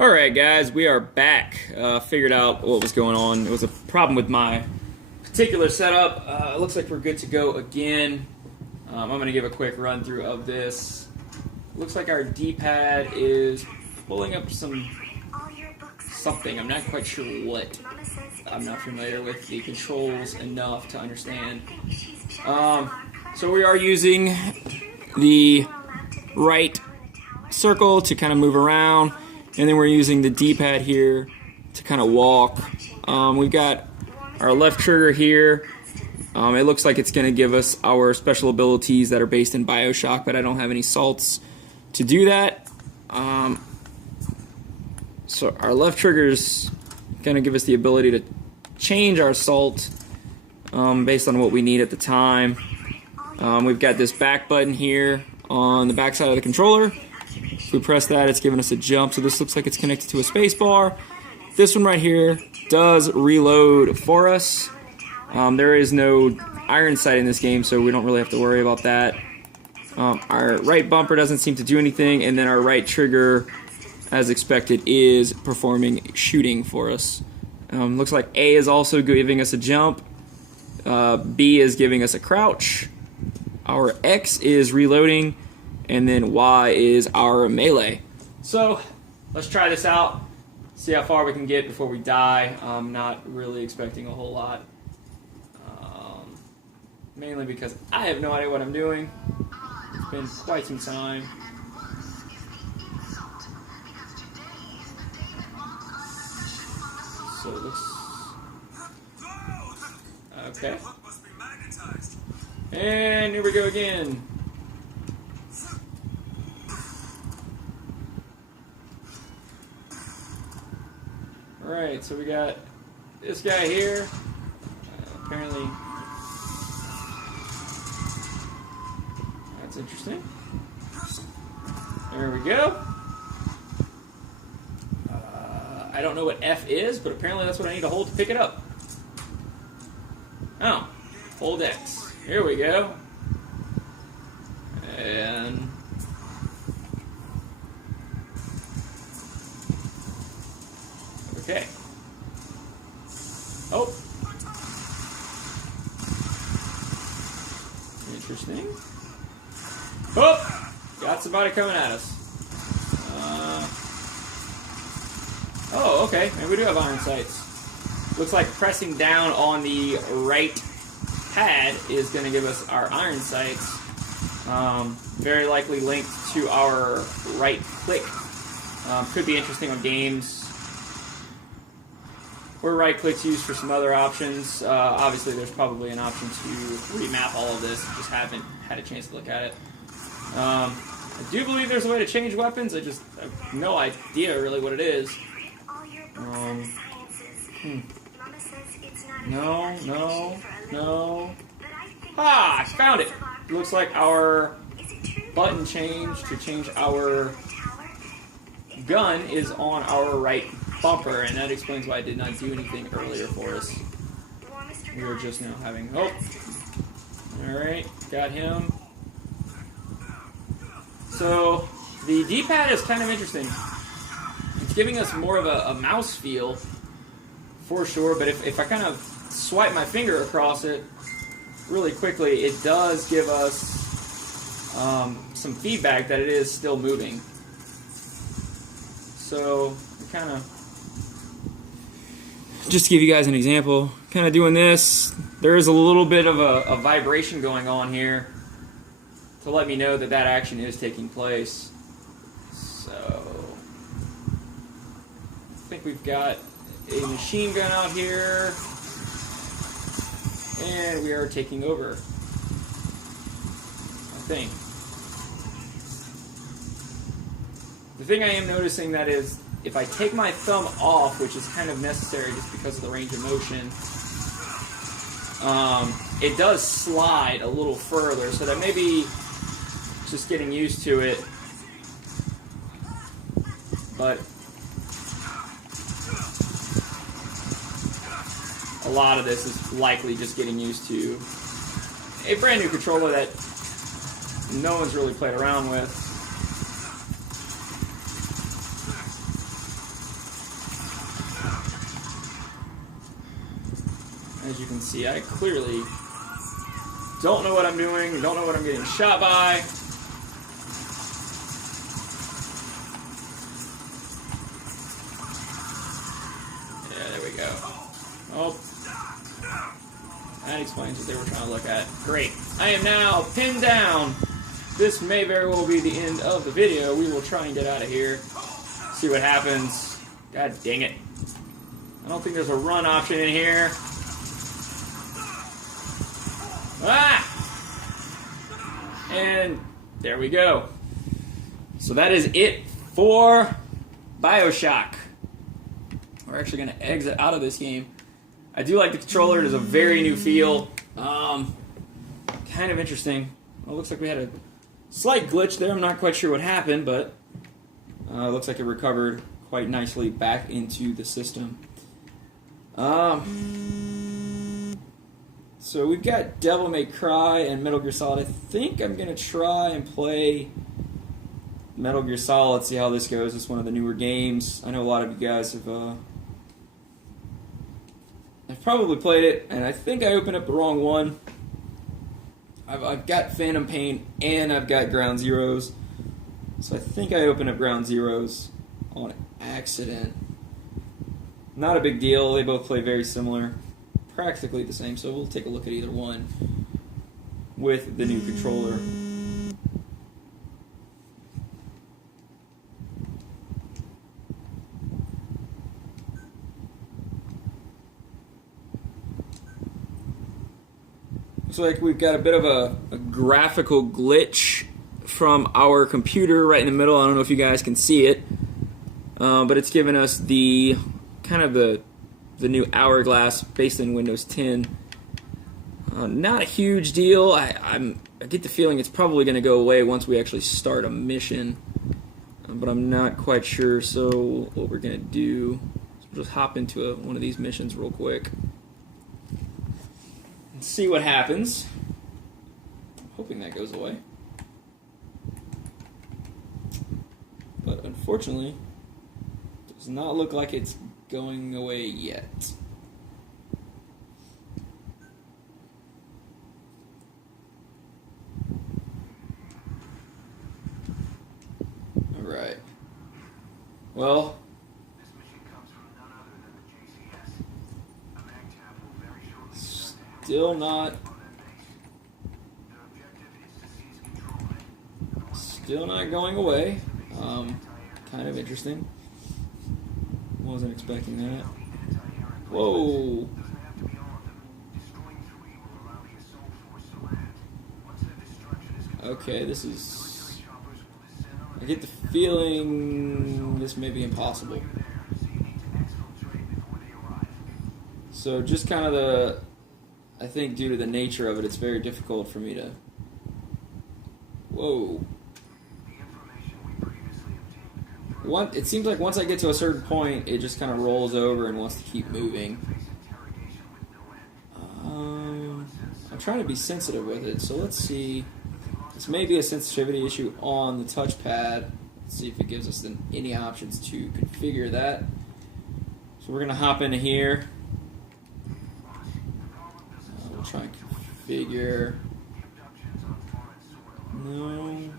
Alright guys, we are back. Figured out what was going on. It was a problem with my particular setup. It looks like we're good to go again. I'm going to give a quick run through of this. Looks like our D-pad is pulling up something. I'm not quite sure what. I'm not familiar with the controls enough to understand. So we are using the right circle to kind of move around. And then we're using the D-pad here to kind of walk. We've got our left trigger here. It looks like it's going to give us our special abilities that are based in BioShock, but I don't have any salts to do that. So our left trigger is going to give us the ability to change our salt based on what we need at the time. We've got this back button here on the back side of the controller. If we press that, it's giving us a jump, so this looks like it's connected to a space bar. This one right here does reload for us. There is no iron sight in this game, so we don't really have to worry about that. Our right bumper doesn't seem to do anything, and then our right trigger, as expected, is performing shooting for us. Looks like A is also giving us a jump. B is giving us a crouch. Our X is reloading. And then Y is our melee. So let's try this out, see how far we can get before we die. I'm not really expecting a whole lot, mainly because I have no idea what I'm doing. It's been quite some time. So it looks okay. And here we go again. Alright, so we got this guy here. Apparently, that's interesting. There we go. I don't know what F is, but apparently that's what I need to hold to pick it up. Oh, hold X. Here we go. And okay. Oh. Interesting. Oh! Got somebody coming at us. Oh, okay. Maybe we do have iron sights. Looks like pressing down on the right pad is going to give us our iron sights. Very likely linked to our right click. Could be interesting on games where right click's used for some other options. Obviously, there's probably an option to remap all of this. Just haven't had a chance to look at it. I do believe there's a way to change weapons. I just have no idea really what it is. No. Ah, I found it. Looks like our button change to change our gun is on our right bumper, and that explains why it did not do anything earlier for us. We were just now having... Oh! Alright, got him. So, the D-pad is kind of interesting. It's giving us more of a mouse feel, for sure, but if I kind of swipe my finger across it really quickly, it does give us some feedback that it is still moving. So, kind of... Just to give you guys an example, kind of doing this, there is a little bit of a vibration going on here to let me know that that action is taking place. So, I think we've got a machine gun out here, and we are taking over, I think. The thing I am noticing that is, if I take my thumb off, which is kind of necessary just because of the range of motion, it does slide a little further, so that maybe just getting used to it, but a lot of this is likely just getting used to a brand new controller that no one's really played around with. As you can see, I clearly don't know what I'm doing, don't know what I'm getting shot by. Yeah, there we go. Oh. That explains what they were trying to look at. Great. I am now pinned down. This may very well be the end of the video. We will try and get out of here. See what happens. God dang it. I don't think there's a run option in here. Ah! And there we go. So that is it for BioShock. We're actually going to exit out of this game. I do like the controller. It is a very new feel. Kind of interesting. Well, it looks like we had a slight glitch there. I'm not quite sure what happened, but it looks like it recovered quite nicely back into the system. So we've got Devil May Cry and Metal Gear Solid. I think I'm going to try and play Metal Gear Solid, see how this goes. It's one of the newer games. I know a lot of you guys have I've probably played it, and I think I opened up the wrong one. I've got Phantom Pain and I've got Ground Zeroes. So I think I opened up Ground Zeroes on accident. Not a big deal. They both play very similar. Practically the same, so we'll take a look at either one with the new controller. Looks like we've got a bit of a graphical glitch from our computer right in the middle. I don't know if you guys can see it, but it's given us the kind of the new hourglass based in Windows 10. Not a huge deal. I get the feeling it's probably going to go away once we actually start a mission, but I'm not quite sure. So what we're going to do is we'll just hop into one of these missions real quick and see what happens. I'm hoping that goes away, but unfortunately, it does not look like it's going away yet. Alright. Well, still not going away. Kind of interesting. Wasn't expecting that. Whoa. Okay, this is... I get the feeling this may be impossible. So just kind of I think due to the nature of it, it's very difficult for me to... Whoa. It seems like once I get to a certain point, it just kind of rolls over and wants to keep moving. I'm trying to be sensitive with it, so let's see. This may be a sensitivity issue on the touchpad. Let's see if it gives us any options to configure that. So we're going to hop into here. We'll try and configure. No.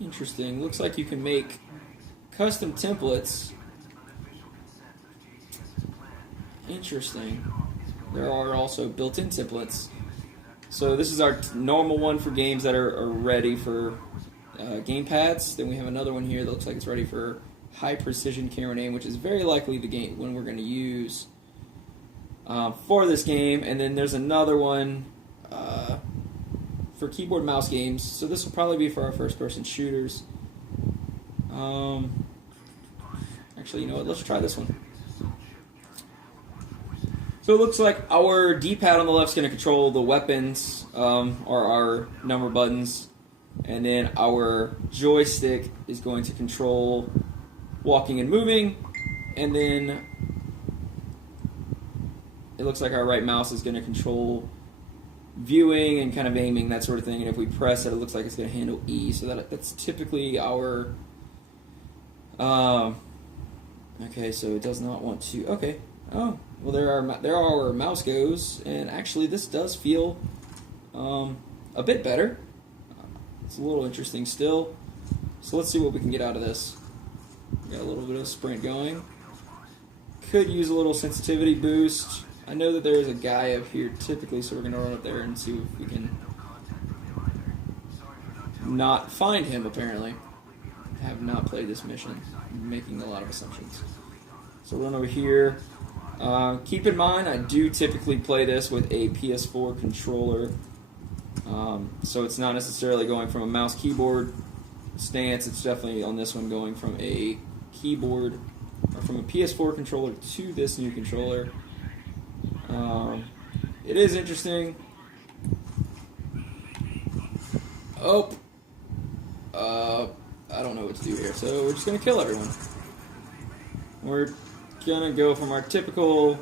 Interesting. Looks like you can make custom templates. Interesting. There are also built-in templates. So this is our normal one for games that are ready for gamepads. Then we have another one here that looks like it's ready for high precision camera aim, which is very likely the game one we're going to use for this game. And then there's another one for keyboard mouse games. So this will probably be for our first-person shooters. Actually, you know what? Let's try this one. So it looks like our D-pad on the left is going to control the weapons, or our number buttons, and then our joystick is going to control walking and moving, and then it looks like our right mouse is going to control viewing and kind of aiming, that sort of thing, and if we press it, it looks like it's going to handle E, so that's typically our... okay, so it does not want to... Okay. Oh, well, there are our mouse goes, and actually this does feel a bit better. It's a little interesting still. So let's see what we can get out of this. Got a little bit of sprint going. Could use a little sensitivity boost. I know that there is a guy up here typically, so we're going to run up there and see if we can not find him, apparently. I have not played this mission. I'm making a lot of assumptions. So run over here. Keep in mind, I do typically play this with a PS4 controller. So it's not necessarily going from a mouse keyboard stance. It's definitely on this one going from a keyboard or from a PS4 controller to this new controller. It is interesting. Oh, I don't know what to do here, so we're just gonna kill everyone. We're gonna go from our typical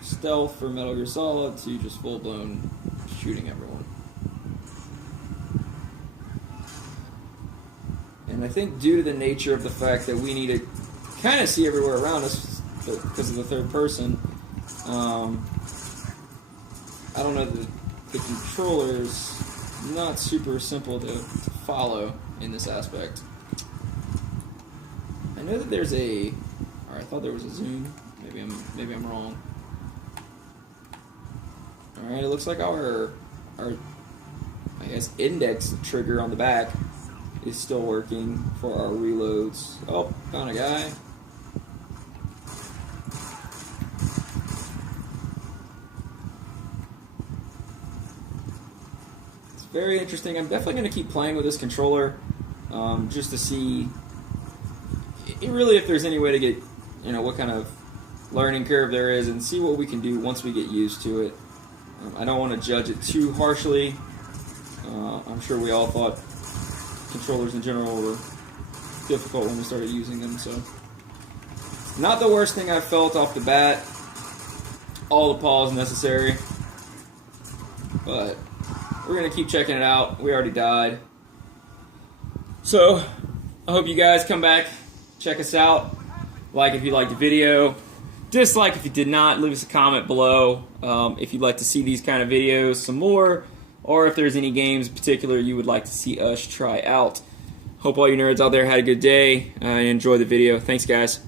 stealth for Metal Gear Solid to just full-blown shooting everyone. And I think due to the nature of the fact that we need to kind of see everywhere around us because of the third person, I don't know, the controller's not super simple to follow in this aspect. I know that there's a... Or I thought there was a zoom. Maybe I'm wrong. Alright, it looks like our I guess index trigger on the back is still working for our reloads. Oh, found a guy. It's very interesting. I'm definitely going to keep playing with this controller just to see really if there's any way to get, what kind of learning curve there is and see what we can do once we get used to it. I don't want to judge it too harshly. I'm sure we all thought controllers in general were difficult when we started using them, so not the worst thing I've felt off the bat. All the pause necessary, but we're going to keep checking it out. We already died. So I hope you guys come back, check us out, like if you liked the video, dislike if you did not, leave us a comment below if you'd like to see these kind of videos some more, or if there's any games in particular you would like to see us try out. Hope all you nerds out there had a good day and enjoy the video. Thanks, guys.